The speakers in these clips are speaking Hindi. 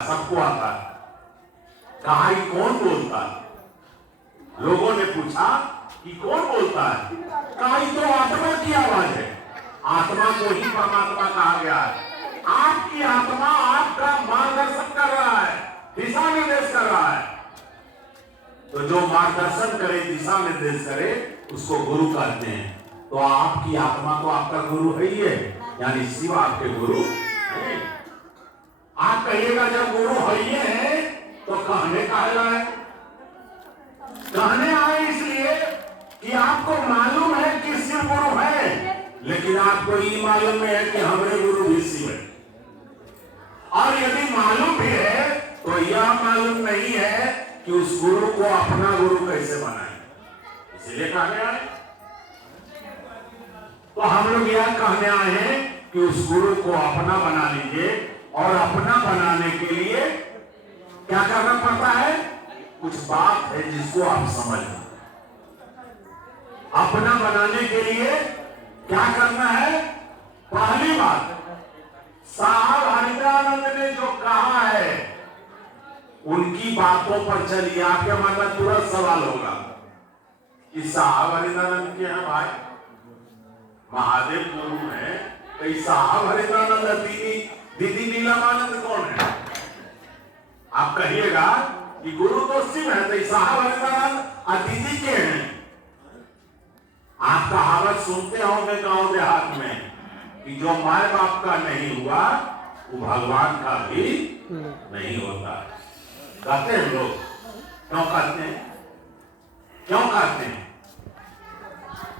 सबको आता है। कहा ये कौन बोलता है? लोगों ने पूछा कि कौन बोलता है? कहा ये तो आत्मा की आवाज है। आत्मा को ही परमात्मा कहा गया है। आपकी आत्मा आपका मार्गदर्शन कर रहा है, दिशा निर्देश कर रहा है। तो जो मार्गदर्शन करे, दिशा निर्देश करे, उसको गुरु कहते हैं। तो आपकी आत्मा तो आपका गुरु है ही है, यानी शिव आपके गुरु है। आप कहिएगा जब गुरु है ही है तो कहने का है, कहने आए इसलिए कि आपको मालूम है कि शिव गुरु है, लेकिन आपको ये मालूम है कि हमारे गुरु भी शिव है। और यदि मालूम भी है तो यह मालूम नहीं है कि उस गुरु को अपना गुरु कैसे बनाए, इसीलिए कहने आए। तो हम लोग यह कहने आए हैं कि उस गुरु को अपना बना लीजिए। और अपना बनाने के लिए क्या करना पड़ता है? कुछ बात है जिसको आप समझ लें। अपना बनाने के लिए क्या करना है? पहली बात, साहब हरिदानंद ने जो कहा है उनकी बातों पर चलिए। आपके मन में तुरंत सवाल होगा कि साहब हरिदानंद के हैं भाई, महादेव गुरु है, कई साहब हरिदानंद दीदी नीलमानंद कौन है? आप कहिएगा कि गुरु तो शिव है, तो साहब हरिदानंद और दीदी के हैं। आप कहावत सुनते होंगे गांव देहात में कि जो माए बाप का नहीं हुआ वो भगवान का भी नहीं होता। कहते हैं लोग, क्यों कहते हैं? क्यों कहते हैं?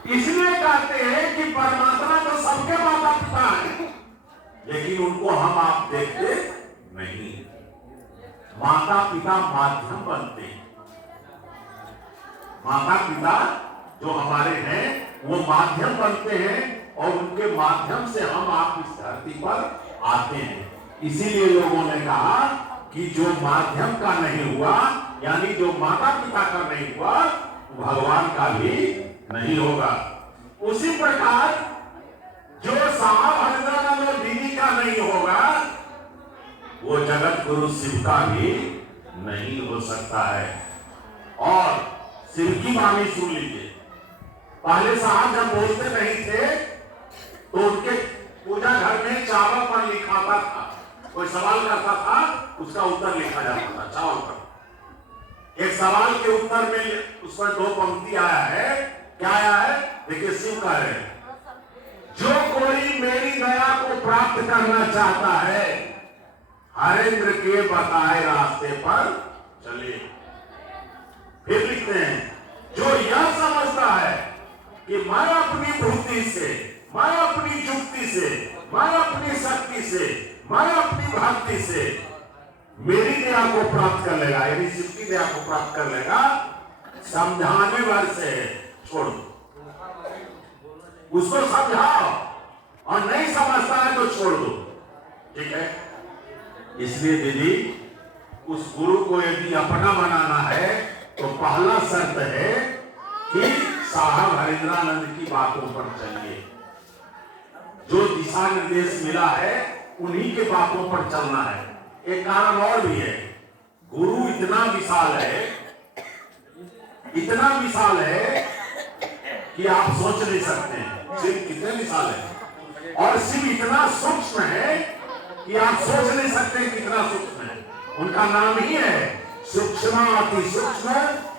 इसलिए कहते हैं कि परमात्मा तो सबके माता पिता है, लेकिन उनको हम आप देखते नहीं। माता पिता माध्यम बनते हैं। माता पिता जो हमारे हैं वो माध्यम बनते हैं, और उनके माध्यम से हम आप इस धरती पर आते हैं। इसीलिए लोगों ने कहा कि जो माध्यम का नहीं हुआ, यानी जो माता पिता का नहीं हुआ, भगवान का भी नहीं होगा। उसी प्रकार जो साहब हरिदानंद और दीदी का नहीं होगा, वो जगत गुरु शिव का भी नहीं हो सकता है। और शिव की वाणी सुन लीजिए। पहले साहब जब बोलते नहीं थे तो उनके पूजा घर में चावल पर लिखा था। कोई सवाल करता था, उसका उत्तर लिखा जाता था चावल पर। एक सवाल के उत्तर में उसमें 2 पंक्ति आया है। क्या आया है? देखिए, शिव कह रहे हैं, जो कोई मेरी दया को प्राप्त करना चाहता है, हरेंद्र के बताए रास्ते पर चले। फिर लिखते हैं, जो यह समझता है कि मैं अपनी बुद्धि से, मैं अपनी युक्ति से, मैं अपनी शक्ति से, मैं अपनी भक्ति से मेरी दया को प्राप्त कर लेगा, यानी शिव की दया को प्राप्त कर लेगा, समझाने भर से छोड़ दो। उसको समझाओ, और नहीं समझता है तो छोड़ दो। ठीक है? इसलिए दीदी, उस गुरु को यदि अपना बनाना है तो पहला शर्त है कि साहब हरिद्रानंद की बातों पर चलिए। जो दिशा निर्देश मिला है उन्हीं के बातों पर चलना है। एक कारण और भी है, गुरु इतना विशाल है, इतना विशाल है कि आप सोच नहीं सकते शिव कितने विशाल है। और शिव इतना सूक्ष्म है कि आप सोच नहीं सकते कितना सूक्ष्म है। उनका नाम ही है सूक्ष्म अति सूक्ष्म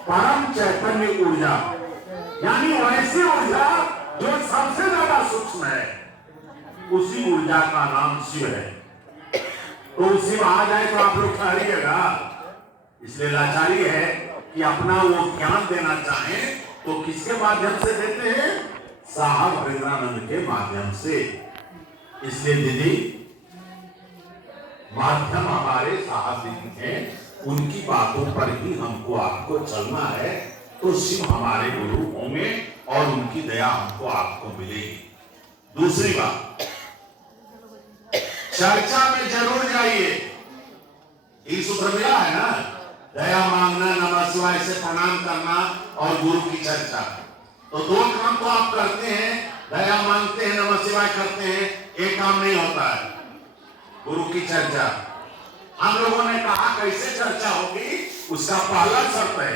परम चैतन्य ऊर्जा, यानी वैसी ऊर्जा जो सबसे ज्यादा सूक्ष्म है, उसी ऊर्जा का नाम शिव है। तो शिव आ जाए तो आप लोग ठहरिएगा। इसलिए लाचारी है कि अपना वो ज्ञान देना चाहें तो किसके माध्यम से देते हैं? साहब हरिद्रानंद के माध्यम से। इसलिए दीदी, माध्यम हमारे साहब दीदी हैं, उनकी बातों पर ही हमको आपको चलना है, तो शिव हमारे गुरु होंगे और उनकी दया हमको आपको मिलेगी। दूसरी बात, चर्चा में जरूर जाइए। ये सूत्र मिला है ना, दया मांगना, नमः शिवाय से प्रणाम करना और गुरु की चर्चा। तो 2 काम तो आप करते हैं, दया मांगते हैं, नमः शिवाय करते हैं, एक काम नहीं होता है, गुरु की चर्चा। हम लोगों ने कहा कैसे चर्चा होगी, उसका पहला शर्त है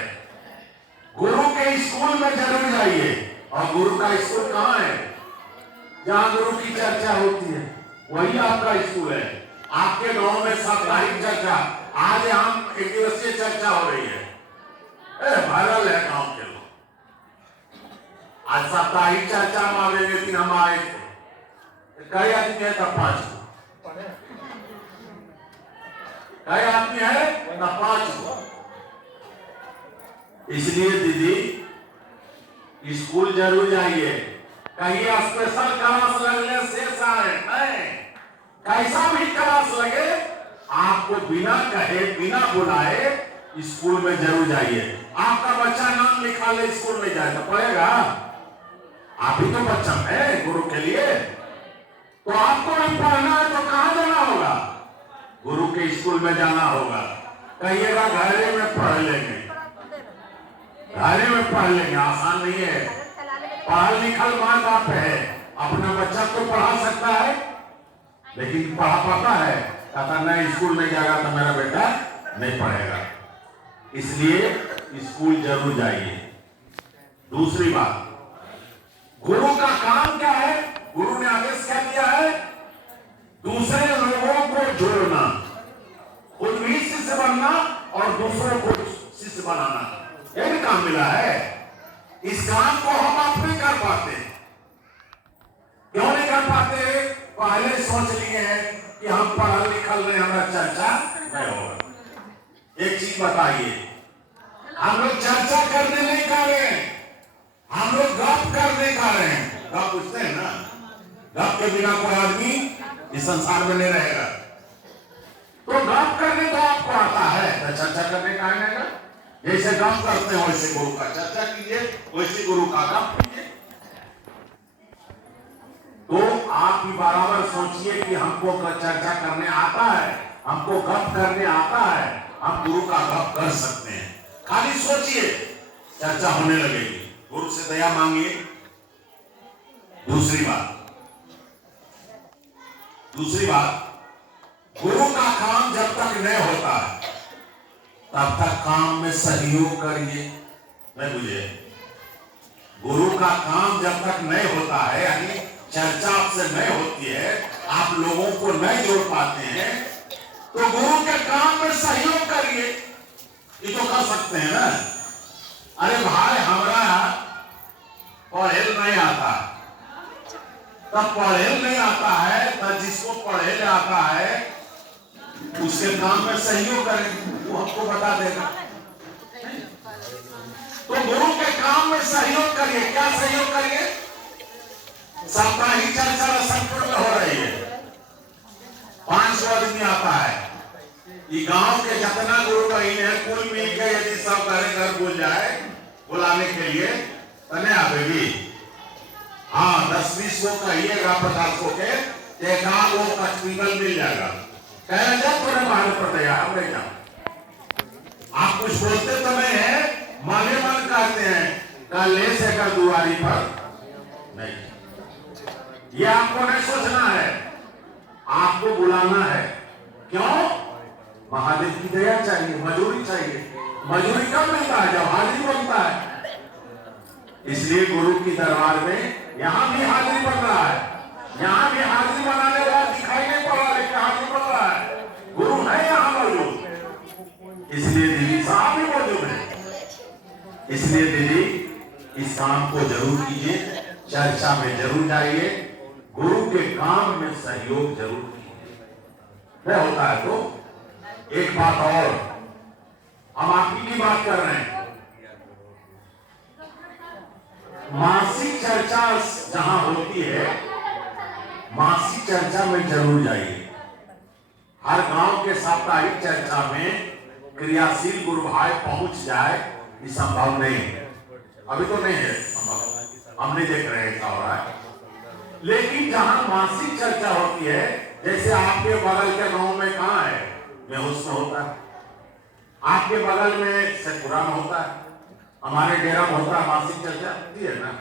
गुरु के स्कूल में जरूर जाइए। और गुरु का स्कूल कहाँ है? जहां गुरु की चर्चा होती है वही आपका स्कूल है। आपके गांव में साप्ताहिक चर्चा, आज हम एक दिवसीय चर्चा हो रही है, वायरल है गांव के लोग। आज साप्ताहिक चर्चा में आवेंगे दिन हम आए थे, कई आदमी है तब 5 को, कई आदमी है तब 5 को। इसलिए दीदी स्कूल जरूर जाइए। कहीं स्पेशल क्लास लगने शेष आए नहीं, कैसा भी क्लास लगे आपको बिना कहे बिना बुलाए स्कूल में जरूर जाइए। आपका बच्चा नाम लिखा ले स्कूल में जाए तो पढ़ेगा? आप ही तो बच्चा है गुरु के लिए, तो आपको भी पढ़ना है तो कहां जाना होगा? गुरु के स्कूल में जाना होगा। कहिएगा घरे में पढ़ लेंगे, घरे में पढ़ लेंगे, आसान नहीं है। पढ़ा लिखल माँ बाप है, अपना बच्चा तो पढ़ा सकता है, लेकिन पढ़ा पाता है? कहता नहीं, स्कूल में जाएगा तो मेरा बेटा नहीं पढ़ेगा। इसलिए स्कूल जरूर जाइए। दूसरी बात, गुरु का काम क्या है? गुरु ने आदेश क्या दिया है? दूसरे लोगों को जोड़ना, खुद भी शिष्य बनना और दूसरों को शिष्य बनाना, यही काम मिला है। इस काम को हम आप नहीं कर पाते। क्यों नहीं कर पाते? पहले सोच लिए हैं कि हम पढ़ा लिखल नहीं, हमारा चर्चा नहीं होगा। एक चीज बताइए, हम लोग चर्चा करने नहीं कर रहे हैं, हम लोग गप करने का रहे हैं। गप पूछते हैं ना, गप के बिना कोई आदमी इस संसार में नहीं रहेगा। तो गप करने तो आपको आता है, तो चर्चा करने का आएगा। जैसे गप करते हैं वैसे गुरु का चर्चा कीजिए, वैसे गुरु का गप कीजिए। तो आप भी बराबर सोचिए कि हमको चर्चा करने आता है, हमको गप करने आता है, हम गुरु का गप कर सकते हैं। खाली सोचिए, चर्चा होने लगेगी। गुरु से दया मांगिए। दूसरी बात, गुरु का काम जब तक नहीं होता है तब तक काम में सहयोग करिए। नहीं बुझे? गुरु का काम जब तक नहीं होता है, यानी चर्चा आपसे नहीं होती है, आप लोगों को नहीं जोड़ पाते हैं, तो गुरु के काम में सहयोग करिए। ये तो कर सकते हैं ना। अरे भाई हमरा पढ़ेल नहीं आता, तब पढ़ेल नहीं आता है, तब जिसको पढ़ेल आता है उसके काम में सहयोग करें, वो हमको बता देगा। तो गुरु के काम में सहयोग करिए। क्या सहयोग करिए? साप्ताहिक चर्चा रसनपुर में हो रही है, 500 आदमी आता है। ये गांव के जितना गुरु बहन है कुल मिल के यदि सब घर बोल जाए बुलाने के लिए तो नहीं आवेगी। हाँ, 10-20 को कहिएगा, 50 को के देखा वो कचपीगल मिल जाएगा। कहना जब पूरे बाहर पर तैयार रह जाओ। आप कुछ बोलते तो नहीं है, माने मन कहते हैं, कल ले से कर दुआरी पर नहीं। ये आपको नहीं सोचना है, आपको बुलाना है। क्यों? महादेव की दया चाहिए, मजूरी चाहिए। मजूरी कब मिलता है? जब हाजिरी बनता है। इसलिए गुरु की दरबार में यहां भी हाजिरी बन रहा है, यहां भी हाजिरी बनाने वाला दिखाई नहीं पड़ रहा, लेकिन हाजिरी बन रहा है। गुरु है यहां मौजूद, इसलिए दीदी साहब भी मौजूद है। इसलिए दीदी इस काम को जरूर कीजिए, चर्चा में जरूर जाइए, गुरु के काम में सहयोग जरूर कीजिए। नहीं होता है तो एक बात और, हम आप ही की बात कर रहे हैं। मासिक चर्चा जहां होती है, मासिक चर्चा में जरूर जाइए। हर गांव के साप्ताहिक चर्चा में क्रियाशील गुरु भाई पहुंच जाए, ये संभव नहीं है। अभी तो नहीं है संभव, हम नहीं देख रहे ऐसा हो रहा है। लेकिन जहां मासिक चर्चा होती है, जैसे आपके बगल के गांव में कहां है, बेहोश में होता है, आपके बगल में सतपुरा में होता है, हमारे डेरा में होता है मासिक चर्चा होती है ना।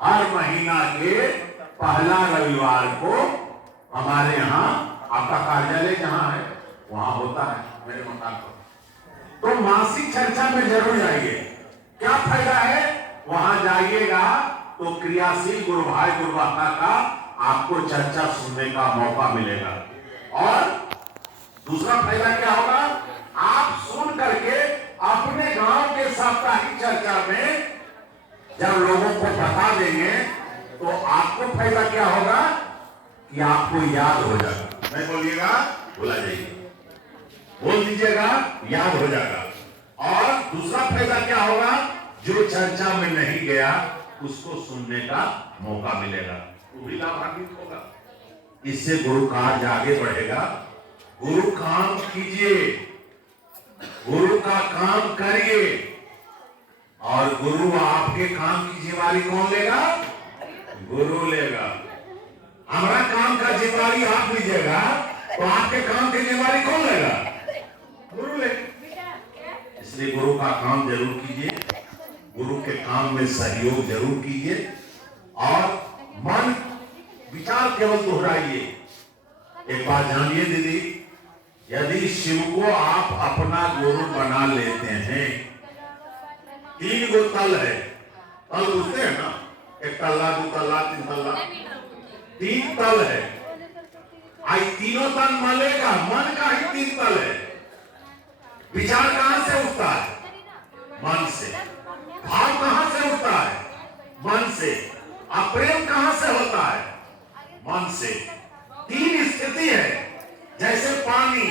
हर महीना के पहला रविवार को हमारे यहाँ, आपका कार्यालय जहाँ है वहां होता है मेरे मकान पर, तो मासिक चर्चा में जरूर जाइए। क्या फायदा है? वहां जाइएगा तो क्रियाशील गुरु भाई गुरु बहना का आपको चर्चा सुनने का मौका मिलेगा। और दूसरा फायदा क्या होगा? आप सुन करके अपने गांव के साप्ताहिक चर्चा में जब लोगों को बता देंगे तो आपको फायदा क्या होगा कि आपको याद हो जाएगा। नहीं बोलिएगा, बोला जाइए, बोल दीजिएगा, याद हो जाएगा। और दूसरा फायदा क्या होगा? जो चर्चा में नहीं गया उसको सुनने का मौका मिलेगा, वो भी लाभान्वित होगा। इससे गुरु कार्य आगे बढ़ेगा। गुरु काम कीजिए, गुरु का काम करिए, और गुरु आपके काम की जिम्मेदारी कौन लेगा? गुरु लेगा। हमारा काम का जिम्मेदारी आप लीजिएगा तो आपके काम की जिम्मेदारी कौन लेगा? गुरु लेगा। इसलिए गुरु का काम जरूर कीजिए, गुरु के काम में सहयोग जरूर कीजिए, और मन विचार केवल दोहराइए। एक बात जानिए दीदी, यदि शिव को आप अपना गुरु बना लेते हैं, 3 गो तल है, तल पूछते हैं ना, 1 तल्ला 2 तल्ला 3 तल्ला, 3 तल है। आई तीनों तल मलेगा, मन का ही 3 तल है। विचार कहां से उठता है? मन से। भाव कहां से उठता है? मन से। प्रेम कहां से होता है? मन से। 3 स्थिति है। जैसे पानी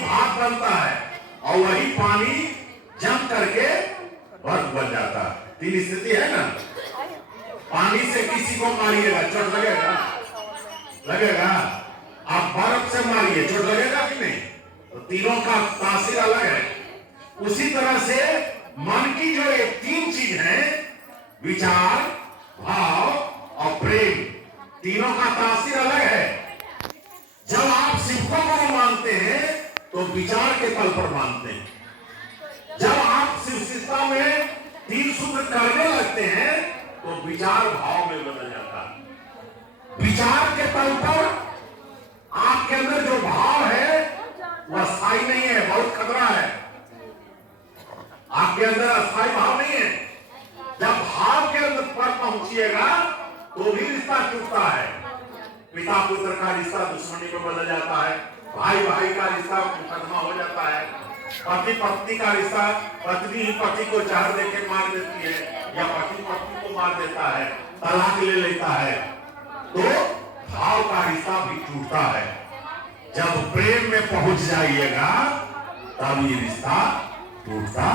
भाप बनता है और वही पानी जम करके बर्फ बन जाता है। 3 स्थिति है ना। पानी से किसी को मारिएगा, चोट लगेगा? लगेगा। आप बर्फ से मारिए, चोट लगेगा कि नहीं? तो तीनों का तासीर अलग है। उसी तरह से मन की जो ये 3 चीज है, विचार, भाव और प्रेम, तीनों का तासीर अलग है। जब आप शिव को गुरु मानते हैं तो विचार के तल पर मानते हैं। जब आप शिव शिष्टा में 3 सूत्र करने लगते हैं तो विचार भाव में बदल जाता है। विचार के तल पर आपके अंदर जो भाव है वह स्थायी नहीं है, बहुत खतरा है। आपके अंदर अस्थायी भाव नहीं है। जब भाव के अंदर पर पहुंचिएगा तो भी रिश्ता टूटता है। पिता पुत्र का रिश्ता दुश्मनी में बदल जाता है, भाई भाई का रिश्ता मुकदमा हो जाता है, पति पत्नी का रिश्ता, पत्नी ही पति को जहर देके मार देती है या पति पत्नी को मार देता है, तलाक ले लेता है, तो भाव का रिश्ता भी टूटता है। जब प्रेम में पहुंच जाइएगा तब ये रिश्ता टूटता